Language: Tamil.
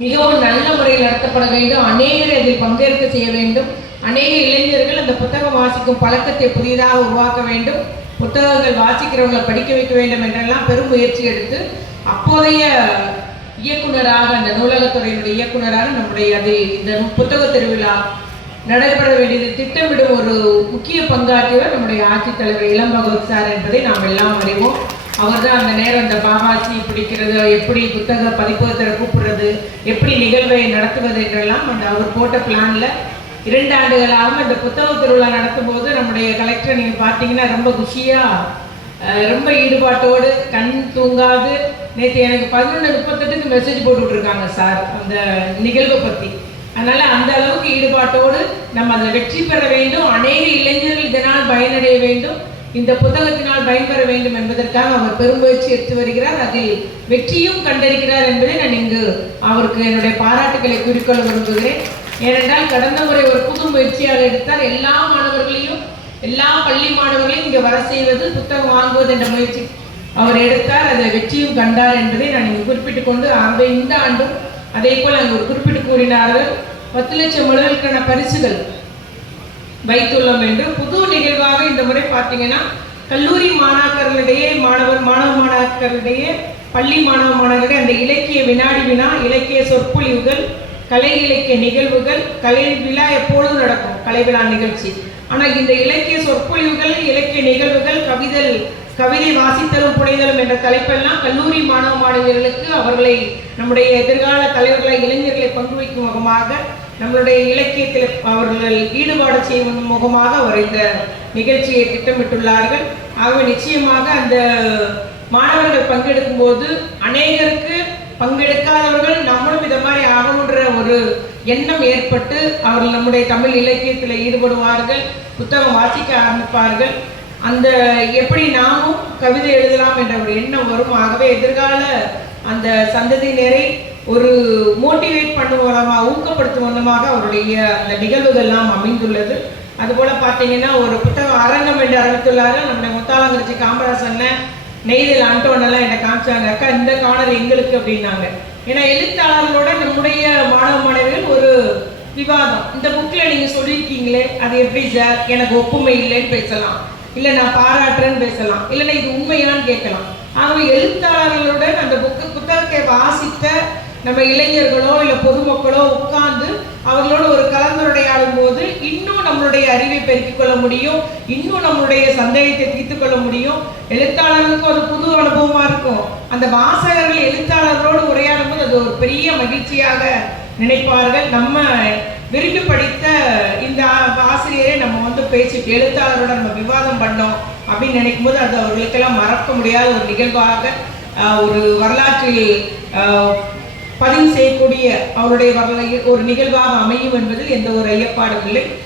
மிகவும் நல்ல முறையில் நடத்தப்பட வேண்டும். அநேகரை அதில் பங்கேற்க செய்ய வேண்டும். அநேக இளைஞர்கள் அந்த புத்தகம் வாசிக்கும் பழக்கத்தை புதிதாக உருவாக்க வேண்டும். புத்தகங்கள் வாசிக்கிறவங்களை படிக்க வைக்க வேண்டும் என்றெல்லாம் பெரும் முயற்சி எடுத்து அப்போதைய இயக்குனராக, அந்த நூலகத்துறையினுடைய இயக்குனராக நம்முடைய அதில் இந்த புத்தக திருவிழா நடைபெற வேண்டியது திட்டமிடும் ஒரு முக்கிய பங்காற்றியவர் நம்முடைய ஆட்சித்தலைவர் இளம் பகவத் சார் என்பதை நாம் எல்லாம் அறிவோம். அவர் தான் அந்த நேரம் அந்த பாபாசி பிடிக்கிறது, எப்படி புத்தக பதிப்பகத்தை கூப்பிடுறது, எப்படி நிகழ்வை நடத்துவது என்றெல்லாம் அந்த அவர் போட்ட பிளானில் 2 ஆண்டுகளாகவும் இந்த புத்தக திருவிழா நடத்தும் போது நம்முடைய கலெக்டர் நீங்கள் பார்த்தீங்கன்னா ரொம்ப குஷியாக, ரொம்ப ஈடுபாட்டோடு, கண் தூங்காது. நேற்று எனக்கு 11:38க்கு மெசேஜ் போட்டு விட்ருக்காங்க சார் அந்த நிகழ்வை பற்றி. அதனால் அந்த அளவுக்கு ஈடுபாட்டோடு நம்ம அதை வெற்றி பெற வேண்டும். அநேக இளைஞர்கள் இதனால் பயனடைய வேண்டும், இந்த புத்தகத்தினால் பயன்பெற வேண்டும் என்பதற்காக அவர் பெருமுயற்சி எடுத்து வருகிறார். அதில் வெற்றியும் கண்டிருக்கிறார் என்பதை நான் இங்கு அவருக்கு என்னுடைய பாராட்டுக்களை கூறிக்கொள்ள விரும்புகிறேன். ஏனென்றால் கடந்த முறை ஒரு புது முயற்சியாக எடுத்தார். எல்லா மாணவர்களையும், எல்லா பள்ளி மாணவர்களையும் இங்கே வர செய்வது, புத்தகம் வாங்குவது என்ற முயற்சி அவர் எடுத்தார். அதை வெற்றியும் கண்டார் என்பதை நான் இங்கு குறிப்பிட்டுக் கொண்டு, ஆகவே இந்த ஆண்டும் அதே போல் அங்கு ஒரு குறிப்பிட்டு கூறினார்கள் 10 லட்சம் மொழிகளுக்கான பரிசுகள் வைத்துள்ளோம் என்று. புது நிகழ்வாக இந்த முறை பார்த்தீங்கன்னா கல்லூரி மாணாக்கர்களிடையே, மாணாக்கர்களிடையே, பள்ளி மாணவர்களிடையே அந்த இலக்கிய வினாடி வினா, இலக்கிய சொற்பொழிவுகள், கலை இலக்கிய நிகழ்வுகள், கலை விழா எப்பொழுதும் நடக்கும், கலை விழா நிகழ்ச்சி. ஆனால் இந்த இலக்கிய சொற்பொழிவுகள், இலக்கிய நிகழ்வுகள், கவிதை வாசித்தலும் புனைதலும் என்ற தலைப்பெல்லாம் கல்லூரி மாணவர்களுக்கு அவர்களை நம்முடைய எதிர்கால தலைவர்களை, இளைஞர்களை பங்கு வைக்கும் முகமாக, நம்மளுடைய இலக்கியத்தில் அவர்கள் ஈடுபாடு செய்யும் முகமாக அவர் இந்த நிகழ்ச்சியை திட்டமிட்டுள்ளார்கள். ஆகவே நிச்சயமாக அந்த மாணவர்கள் பங்கெடுக்கும் போது அநேகருக்கு பங்கெடுக்காதவர்கள் நம்மளும் இதை மாதிரி ஆகணுன்ற ஒரு எண்ணம் ஏற்பட்டு அவர்கள் நம்முடைய தமிழ் இலக்கியத்தில் ஈடுபடுவார்கள், புத்தகம் வாசிக்க ஆரம்பிப்பார்கள். அந்த எப்படி நாமும் கவிதை எழுதலாம் என்ற ஒரு எண்ணம் வரும். ஆகவே எதிர்கால அந்த சந்ததியினரை ஒரு மோட்டிவேட் பண்ணும் மூலமாக, ஊக்கப்படுத்தும் மூலமாக அவருடைய அந்த நிகழ்வுகள்லாம் அமைந்துள்ளது. அதுபோல் பார்த்தீங்கன்னா ஒரு புத்தக அரங்கம் என்று அறிவித்துள்ளார்கள். நம்முடைய முத்தாலங்குறிச்சி காமராசன், நெய்தல் அண்டோனெல்லாம் என்னை காமிச்சாங்க, அக்கா இந்த காணல் எங்களுக்கு அப்படின்னாங்க. ஏன்னா எழுத்தாளர்களோட நம்முடைய மாணவ மாணவிகள் ஒரு விவாதம், இந்த புக்கில் நீங்கள் சொல்லியிருக்கீங்களே அது எப்படி சார், எனக்கு ஒப்புமை இல்லைன்னு பேசலாம், இல்லை நான் பாராட்டுறேன்னு பேசலாம், இல்லைன்னா இது உண்மையான்னு கேட்கலாம். ஆகவே எழுத்தாளர்களுடன் அந்த புத்தகத்தை வாசித்த நம்ம இளைஞர்களோ இல்லை பொதுமக்களோ உட்கார்ந்து அவர்களோட ஒரு கலந்துரையாடும் போது இன்னும் நம்மளுடைய அறிவை பெருக்கிக் கொள்ள முடியும், இன்னும் நம்மளுடைய சந்தேகத்தை தீர்த்து கொள்ள முடியும். எழுத்தாளர்களுக்கும் அது புது அனுபவமா இருக்கும். அந்த வாசகர்கள் எழுத்தாளர்களோடு உரையாடும் போது அது ஒரு பெரிய மகிழ்ச்சியாக நினைப்பார்கள். நம்ம விரும்பி படித்த இந்த ஆசிரியரை நம்ம பேசிட்டு எழுத்தாளரோட நம்ம விவாதம் பண்ணோம் அப்படின்னு நினைக்கும் போது அது அவர்களுக்கெல்லாம் மறக்க முடியாத ஒரு நிகழ்வாக, ஒரு வரலாற்றில் பதிவு செய்யக்கூடிய அவருடைய ஒரு நிகழ்வாக அமையும் என்பதில் எந்த ஒரு ஐயப்பாடும் இல்லை.